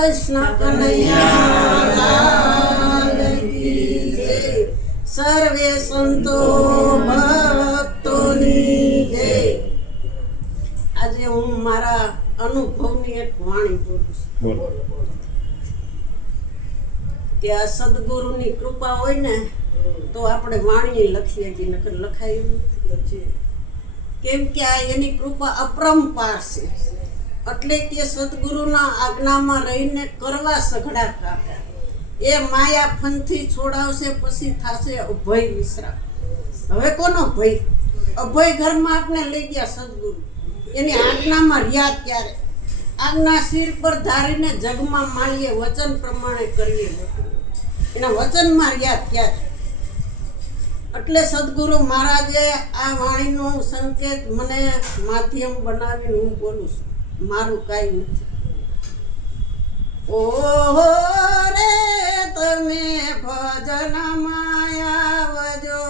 કૃષ્ણ કનૈયા લાલ કી જય. સર્વે સંતો ભક્તોની જય. આજે હું મારા અનુભવની એક વાણી બોલું છું. બોલો. કે આ સદગુરુની કૃપા હોય ને તો આપણે વાણીએ લખીએ કે નકર લખાયું કેમ કે આ એની કૃપા અપરંપાર છે. એટલે કે સદગુરુના આજ્ઞામાં રહીને કરવા સઘળા કાકા એ માયા ફનથી છોડાવશે, પછી થશે અભય વિશ્રામ હવે કોનો ભય? અભય ઘરમાં આપણે લઈ ગયા સદગુરુ. એની આજ્ઞામાં રહ્યા ત્યારે. આજ્ઞા શિર પર ધારીને જગમાં માણીએ વચન પ્રમાણે કરીએ એના વચનમાં રહ્યા ત્યારે. એટલે સદગુરુ મહારાજે આ વાણીનો સંકેત મને માધ્યમ બનાવીને હું બોલું છું. મારું કાંઈ નથી. ઓહો રે તમે ભજન માયાવજો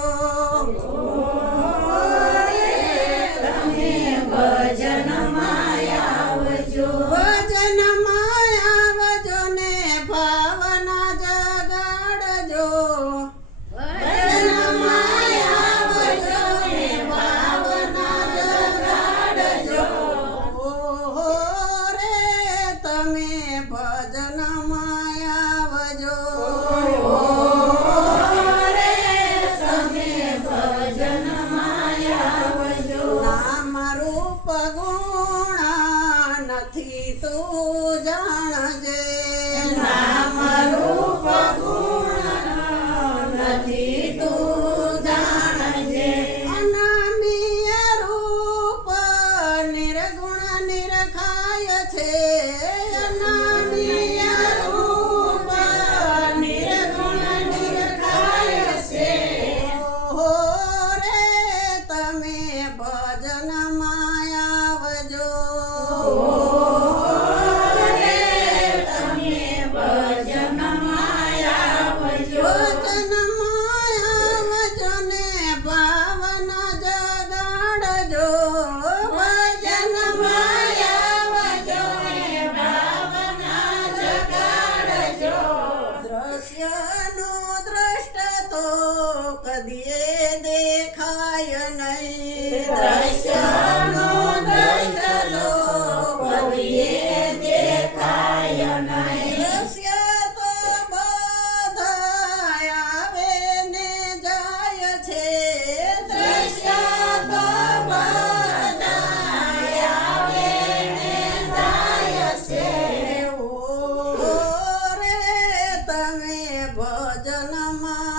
ભજન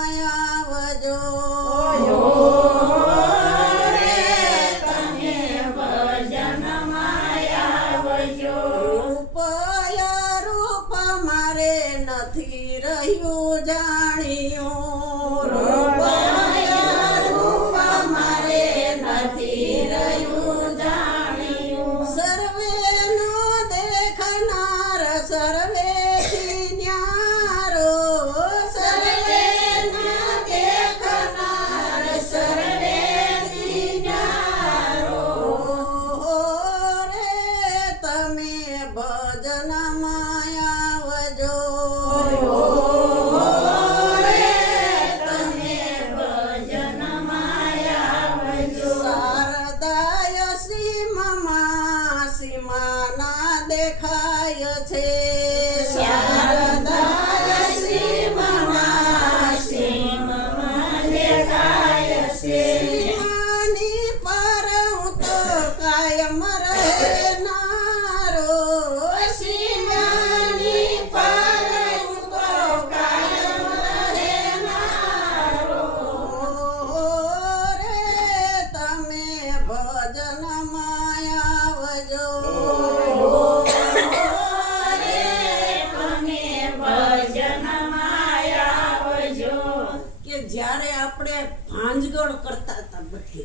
ભાંજગળ કરતા હતા બધે.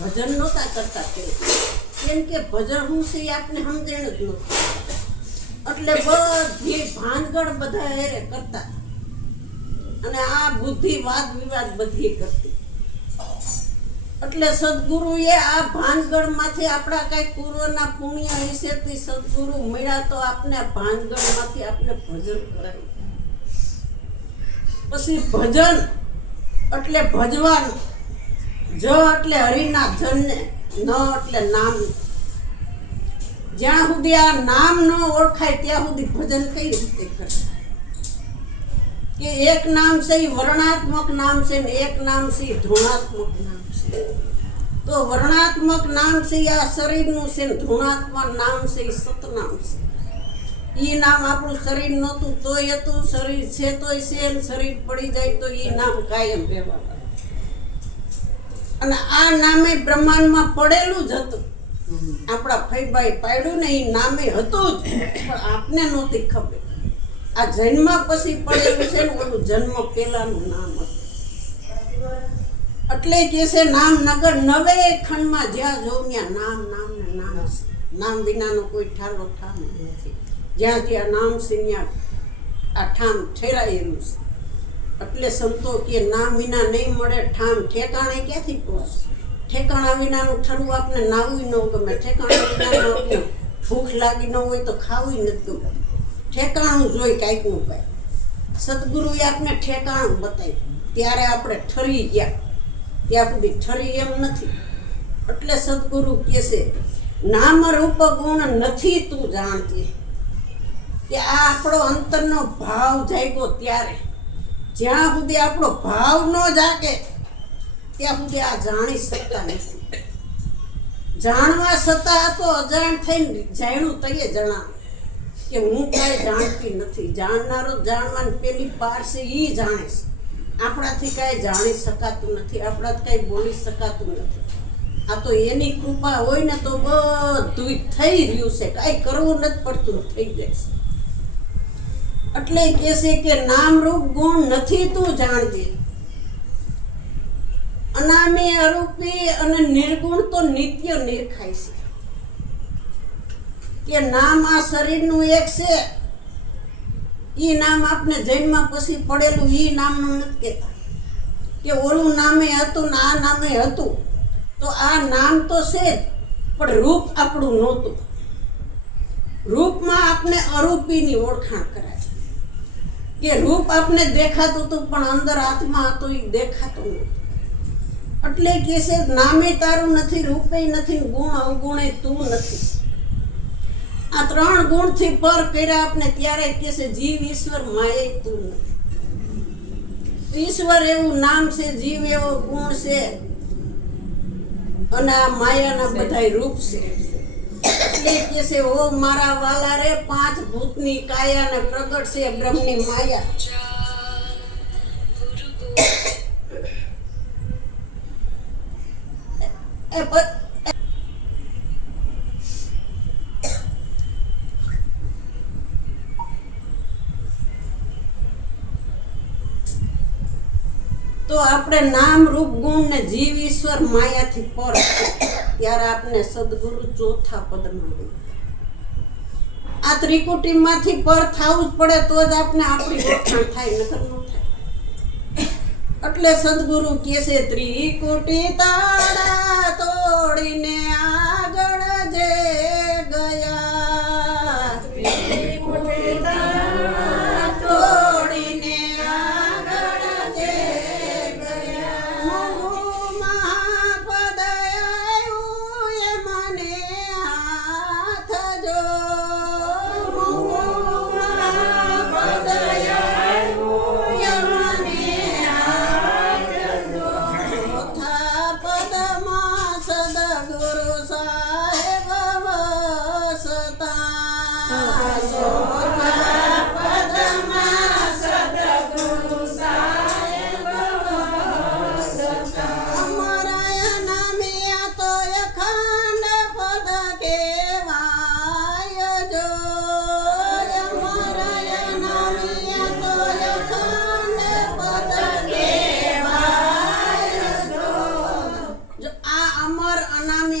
ભજન નહોતા કરતા તે. કેમ કે ભજન હું છે એ આપણે સમજણ જ નહોતું. એટલે બધી ભાંજગળ બધા હેરે કરતા. અને આ બુદ્ધિ વાદ વિવાદ બધી કરતી. એટલે સદગુરુએ આ ભાનગઢમાંથી આપણા કઈ પૂર્વના પુણ્ય વિશેથી સદગુરુ મળ્યા તો આપને ભાનગઢમાંથી આપને ભજન કરાવ્યું. પછી ભજન એટલે ભજવાનું, જ એટલે હરિના જનને ન એટલે નામ. જ્યાં સુધી આ નામ ન ઓળખાય, ત્યાં સુધી ભજન કઈ રીતે કરે? કે એક નામ છે એ વર્ણાત્મક નામ છે ને એક નામ છે એ ધૃણાત્મક નામ છે. તો વર્ણાત્મક નામ છે આ શરીરનું છે ને ધૃણાત્મક નામ છે એ સતનામ છે. ઈ નામ આપણું શરીર નહોતું, તોય હતું, શરીર છે તોય છે શરીર પડી જાય તો ઈ નામ કાયમ રહેવા અને આ નામે બ્રહ્માંડમાં પડેલું જ હતું. આપણા ફઈબાઈ પાડ્યું ને એ નામે હતું જ, પણ આપને નહોતી ખબર. આ જન્મ પછી પડેલું છે ને ઓલું જન્મ પહેલાનું નામ હતું. એટલે કે છે નામ નગર નવે ખંડમાં જ્યાં જોઉં ત્યાં નામ નામ ને નામ. નામ વિનાનો કોઈ ઠાલો ઠામ નથી. જ્યાં જ્યાં નામ છે આ ઠામ ઠેરાયેલું છે એટલે સંતો કે નામ વિના નહીં મળે, ઠામ ઠેકાણે ક્યાંથી પહોંચે ઠેકાણા વિનાનું ઠરવું આપણે નાવું ન ગમે. ઠેકાણા વિનાનું ભૂખ લાગી ન હોય તો ખાવું નથી ગમે. ઠેકાણું જોઈ કાંઈકનું કાંઈ. સદગુરુએ આપણે ઠેકાણું બતાવ્યું. ત્યારે આપણે ઠરી ગયા. ત્યાં સુધી ઠરી એમ નથી. એટલે સદગુરુ કહે છે નામ રૂપ ગુણ નથી તું જાણતી. કે આ આપણો અંતરનો ભાવ જાગ્યો ત્યારે. જ્યાં સુધી આપણો ભાવ ન જાગે, ત્યાં સુધી આ જાણી શકતા નથી. જાણવા છતાં તો અજાણ થઈને જાણ્યું તઈએ જણાવે. કે હું કાંઈ જાણતી નથી. જાણનારો જાણવાની પેલી પાર છે એ જાણે છે. આપણાથી કાંઈ જાણી શકાતું નથી. આપણાથી કાંઈ બોલી શકાતું નથી. આ તો એની કૃપા હોય ને તો બધું થઈ રહ્યું છે. કાંઈ કરવું નથી પડતું. થઈ જાય છે. એટલે કે છે કે નામ રૂપ ગુણ નથી તું જાણજે અનામી અરૂપી અને નિર્ગુણ તો નિત્ય નિરખાય છે. કે નામ આ શરીરનું એક છે એ નામ આપને જન્મ પછી પડેલું એ નામનું નથી કહેતા. કે ઓલું નામે હતું ને આ નામે હતું, તો આ નામ તો છે જ, પણ રૂપ આપણું નહોતું. રૂપમાં આપને અરૂપીની ઓળખાણ કરાય. કે રૂપ આપને દેખાતું હતું પણ અંદર આત્મા હતો એ દેખાતું નહોતું. એટલે કે છે નામે તારું નથી રૂપે નથી ગુણ અવગુણે તું નથી. આ ત્રણ ગુણથી પર કર્યા આપને ત્યારે કે છે જીવ ઈશ્વર માયે તું નથી. ઈશ્વર એવું નામ છે જીવ એવો ગુણ છે અને આ માયાના બધાય રૂપ છે. એટલે કે છે, ઓ મારા વાલા રે પાંચ ભૂતની કાયા ને પ્રગટ છે બ્રહ્મની માયા તો આપણે નામ રૂપ ગુણ ને જીવ ઈશ્વર માયાથી પર. ત્યારે આપને સદગુરુ ચોથા પદમાં ગયું આ ત્રિકુટીમાંથી પર થવું જ પડે તો જ આપણે આપણી ઓળખાણ થાય, નકર ન થાય. એટલે સદગુરુ કહે છે, ત્રિકુટી તાળા તોડીને આગળ જે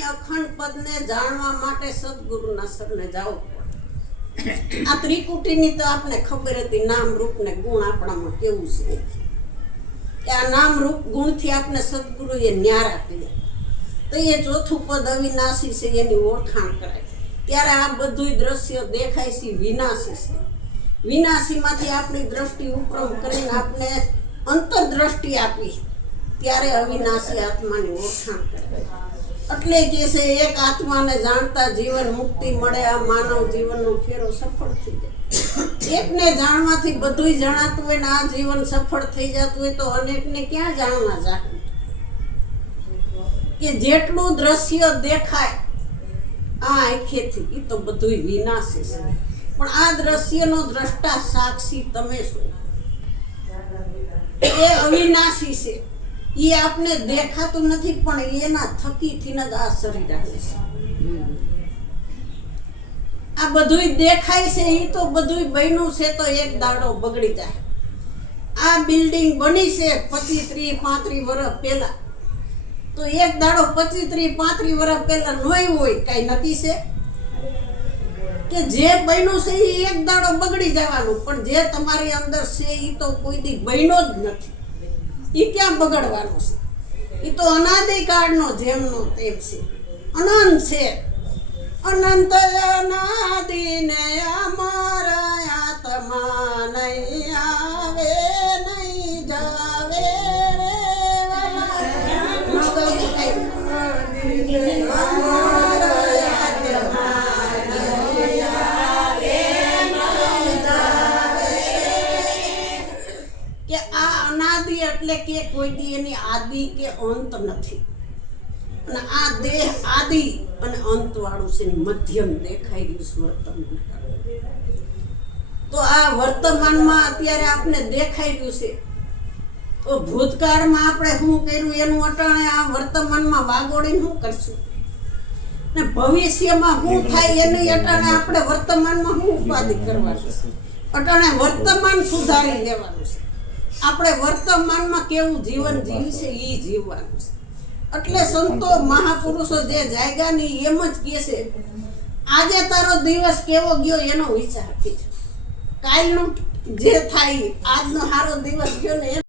અખંડ પદને જાણવા માટે સદગુરુના શરણે જાઓ. આ ત્રિકુટીની તો આપણે ખબર હતી નામ રૂપ ને ગુણ આપણામાં કેવું છે? કે આ નામ રૂપ ગુણથી આપણે સદગુરુએ ન્યારા કર્યા તો એ ચોથું પદ અવિનાશી છે, એની ઓળખાણ કરાય. ત્યારે આ બધું દ્રશ્ય દેખાય છે, વિનાશી છે. વિનાશીમાંથી આપણી દ્રષ્ટિ ઉપરમ કરીને આપણે અંતરદ્રષ્ટિ આપી. ત્યારે અવિનાશી આત્માની ઓળખાણ કરાય. એટલે કે છે, એક આત્માને જાણતા જીવન મુક્તિ મળે, આ માનવ જીવનનો ફેરો સફળ થઈ જાય. એકને જાણવાથી બધું જણાતું હોય ને આ જીવન સફળ થઈ જતું હોય તો અનેકને ક્યાં જાણવા જાય કે જેટલું દ્રશ્ય દેખાય આ આંખેથી એ તો બધુંય વિનાશી છે. પણ આ દ્રશ્યનો દ્રષ્ટા સાક્ષી તમે છો. એ અવિનાશી છે. એ આપને દેખાતું નથી, પણ એના થકીથી જ આ શરીર આવે છે. આ બધુંય દેખાય છે એ તો બધુંય બન્યું છે, તો એક દાડો બગડી જાય. આ બિલ્ડિંગ બની છે પચીસ ત્રીસ પાંત્રીસ વર્ષ પહેલા. તો એક દાડો પચીસ ત્રીસ પાંત્રીસ વર્ષ પહેલા નોય હોય, કાંઈ નક્કી છે? કે જે બન્યું છે એ એક દાડો બગડી જવાનું, પણ જે તમારી અંદર છે એ તો કોઈ દી બન્યો જ નથી. એ ક્યાં બગડવાનું છે? એ તો અનાદિકાળનો જેમનો તેમ છે. અનંત છે. અનંત અનાદિ ને આ અનાદિ એટલે કે કોઈ દી એની આદિ કે અંત નથી. અને આ દેહ આદિ અને અંત વાળું છે મધ્યમ દેખાઈ રહ્યું છે વર્તમાન. તો આ વર્તમાનમાં અત્યારે આપણે દેખાઈ રહ્યું છે. તો ભૂતકાળમાં આપણે શું કર્યું? એનું અટાણે આ વર્તમાનમાં વાગોળી શું કરશું? ને ભવિષ્યમાં શું થાય એની અટાણે આપણે વર્તમાનમાં શું ઉપાધિ કરવાનું છે? અટાણે વર્તમાન સુધારી લેવાનું છે. આપણે વર્તમાનમાં કેવું જીવન જીવી છે એ જીવવાનું છે. એટલે સંતો મહાપુરુષો જે જાયગાની એમ જ કહે છે આજે તારો દિવસ કેવો ગયો? એનો વિચાર કરજો કાલનું જે થાય આજનો સારો દિવસ ગયો ને